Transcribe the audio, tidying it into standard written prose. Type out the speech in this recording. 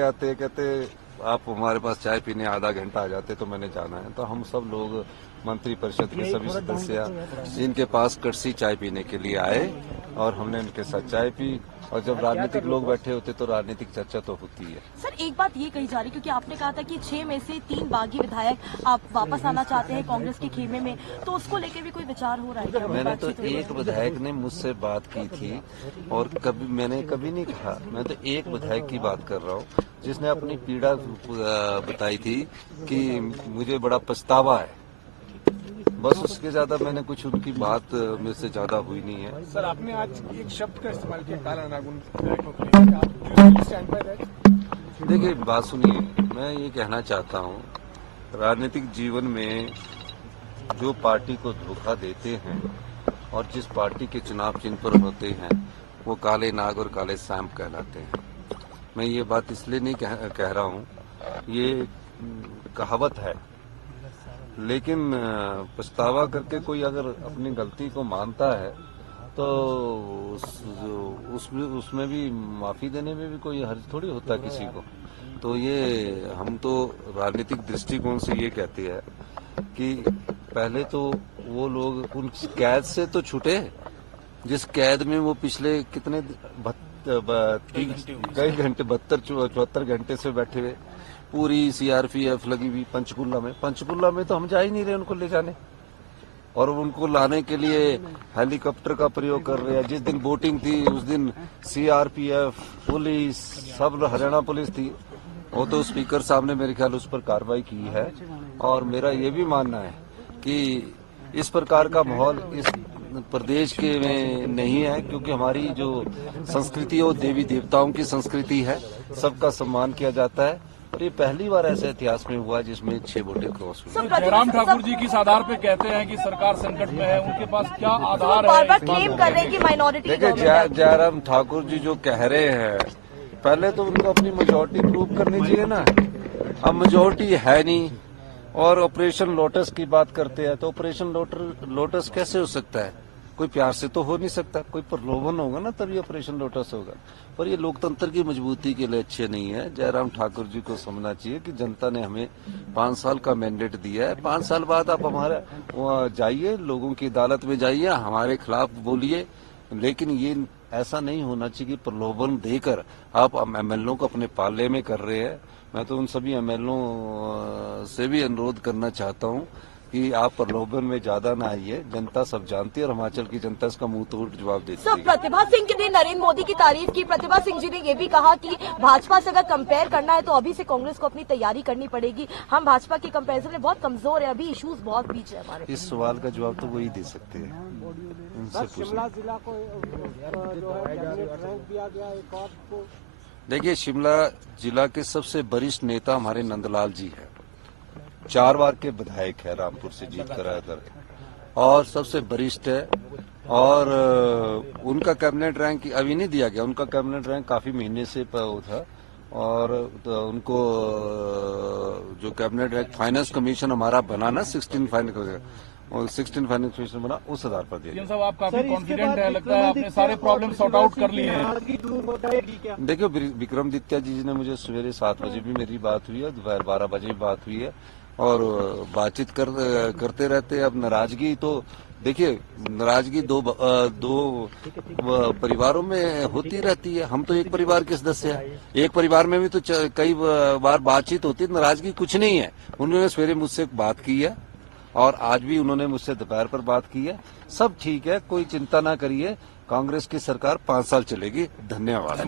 लेके आते, कहते आप हमारे पास चाय पीने आधा घंटा आ जाते तो मैंने जाना है। तो हम सब लोग मंत्री परिषद के सभी सदस्य इनके पास कड़सी चाय पीने के लिए आए और हमने इनके साथ चाय पी। और जब राजनीतिक लोग बैठे होते तो राजनीतिक चर्चा तो होती है। सर एक बात ये कही जा रही, क्योंकि आपने कहा था कि 6 में से 3 बागी विधायक आप वापस आना चाहते हैं कांग्रेस के खेमे में, तो उसको लेके भी कोई विचार हो रहा है क्या? मैंने तो एक विधायक ने मुझसे बात की थी और मैंने कभी नहीं कहा। मैं तो एक विधायक की बात कर रहा हूँ जिसने अपनी पीड़ा बताई थी कि मुझे बड़ा पछतावा है। बस उसके ज्यादा मैंने कुछ उनकी बात में से ज्यादा हुई नहीं है। सर आपने आज एक शब्द का इस्तेमाल किया, काला नाखून। देखिए बात सुनिए, मैं ये कहना चाहता हूँ राजनीतिक जीवन में जो पार्टी को धोखा देते हैं और जिस पार्टी के चुनाव चिन्ह पर होते हैं वो काले नाग और काले सांप कहलाते हैं। मैं ये बात इसलिए नहीं कह रहा हूँ, ये कहावत है, लेकिन पछतावा करके कोई अगर अपनी गलती को मानता है तो उसमें भी माफी देने में भी कोई हर्ज थोड़ी होता किसी को। तो ये हम तो राजनीतिक दृष्टिकोण से ये कहते हैं कि पहले तो वो लोग उन कैद से तो छूटे जिस कैद में वो पिछले कितने कई घंटे 72-74 घंटे से बैठे हुए। पूरी सीआरपीएफ लगी हुई पंचकुला में तो हम जा ही नहीं रहे उनको ले जाने, और उनको लाने के लिए हेलीकॉप्टर का प्रयोग कर रहे हैं। जिस दिन वोटिंग थी उस दिन सीआरपीएफ पुलिस सब हरियाणा पुलिस थी, वो तो स्पीकर साहब ने मेरे ख्याल उस पर कार्रवाई की है। और मेरा ये भी मानना है कि इस प्रकार का माहौल इस प्रदेश के में नहीं है, क्योंकि हमारी जो संस्कृति है वो देवी देवताओं की संस्कृति है, सबका सम्मान किया जाता है। और ये पहली बार ऐसे इतिहास में हुआ जिसमें 6 वोटें क्रॉस हुई। जयराम ठाकुर जी किस आधार पे कहते हैं कि सरकार संकट में है, उनके पास क्या आधार है? बार-बार क्लेम कर रहे हैं कि माइनॉरिटी। देखिए जयराम ठाकुर जी जो कह रहे हैं, पहले तो उनको अपनी मेजोरिटी प्रूव करनी चाहिए ना। अब मेजोरिटी है नहीं और ऑपरेशन लोटस की बात करते हैं, तो ऑपरेशन लोटस कैसे हो सकता है? कोई प्यार से तो हो नहीं सकता, कोई प्रलोभन होगा ना तभी ऑपरेशन लोटस होगा। पर ये लोकतंत्र की मजबूती के लिए अच्छे नहीं है। जयराम ठाकुर जी को समझना चाहिए कि जनता ने हमें 5 साल का मैंडेट दिया है। 5 साल बाद आप हमारा जाइए, लोगों की अदालत में जाइए, हमारे खिलाफ बोलिए, लेकिन ये ऐसा नहीं होना चाहिए कि प्रलोभन देकर आप एमएलओ को अपने पाले में कर रहे हैं। मैं तो उन सभी एमएलओ से भी अनुरोध करना चाहता हूँ कि आप प्रलोभन में ज्यादा ना आइए। जनता सब जानती है और हिमाचल की जनता इसका मुंह तोड़ जवाब देती है। प्रतिभा सिंह ने नरेंद्र मोदी की तारीफ की। प्रतिभा सिंह जी ने ये भी कहा कि भाजपा से अगर कंपेयर करना है तो अभी से कांग्रेस को अपनी तैयारी करनी पड़ेगी। हम भाजपा के कंपेरिजन में बहुत कमजोर है, अभी इश्यूज बहुत बीच है हमारे। इस सवाल का जवाब तो वही दे सकते हैं, उनसे शिमला जिला को जो है कैबिनेट रैंक दिया गया एक और को। देखिए शिमला जिला के सबसे वरिष्ठ नेता हमारे नंदलाल जी है, 4 बार के विधायक है, रामपुर से जीत कर आया था और सबसे वरिष्ठ है। और उनका कैबिनेट रैंक अभी नहीं दिया गया, उनका कैबिनेट रैंक काफी महीने से वो था। और तो उनको जो कैबिनेट रैंक फाइनेंस कमीशन हमारा बना ना 16 फाइनेंस कमीशन बना, उस आधार पर दिया। साहब आप काफी कॉन्फिडेंट है, लगता है आपने सारे प्रॉब्लम सॉर्ट आउट कर लिए हैं। देखियो विक्रमादित्य जी ने मुझे सवेरे 7 बजे भी मेरी बात हुई है, दोपहर 12 बजे भी बात हुई है और बातचीत करते रहते। अब नाराजगी तो देखिए, नाराजगी दो परिवारों में होती रहती है। हम तो एक परिवार के सदस्य हैं, एक परिवार में भी तो कई बार बातचीत होती है। नाराजगी कुछ नहीं है। उन्होंने सवेरे मुझसे बात की है और आज भी उन्होंने मुझसे दोपहर पर बात की है। सब ठीक है, कोई चिंता ना करिए। कांग्रेस की सरकार 5 साल चलेगी। धन्यवाद।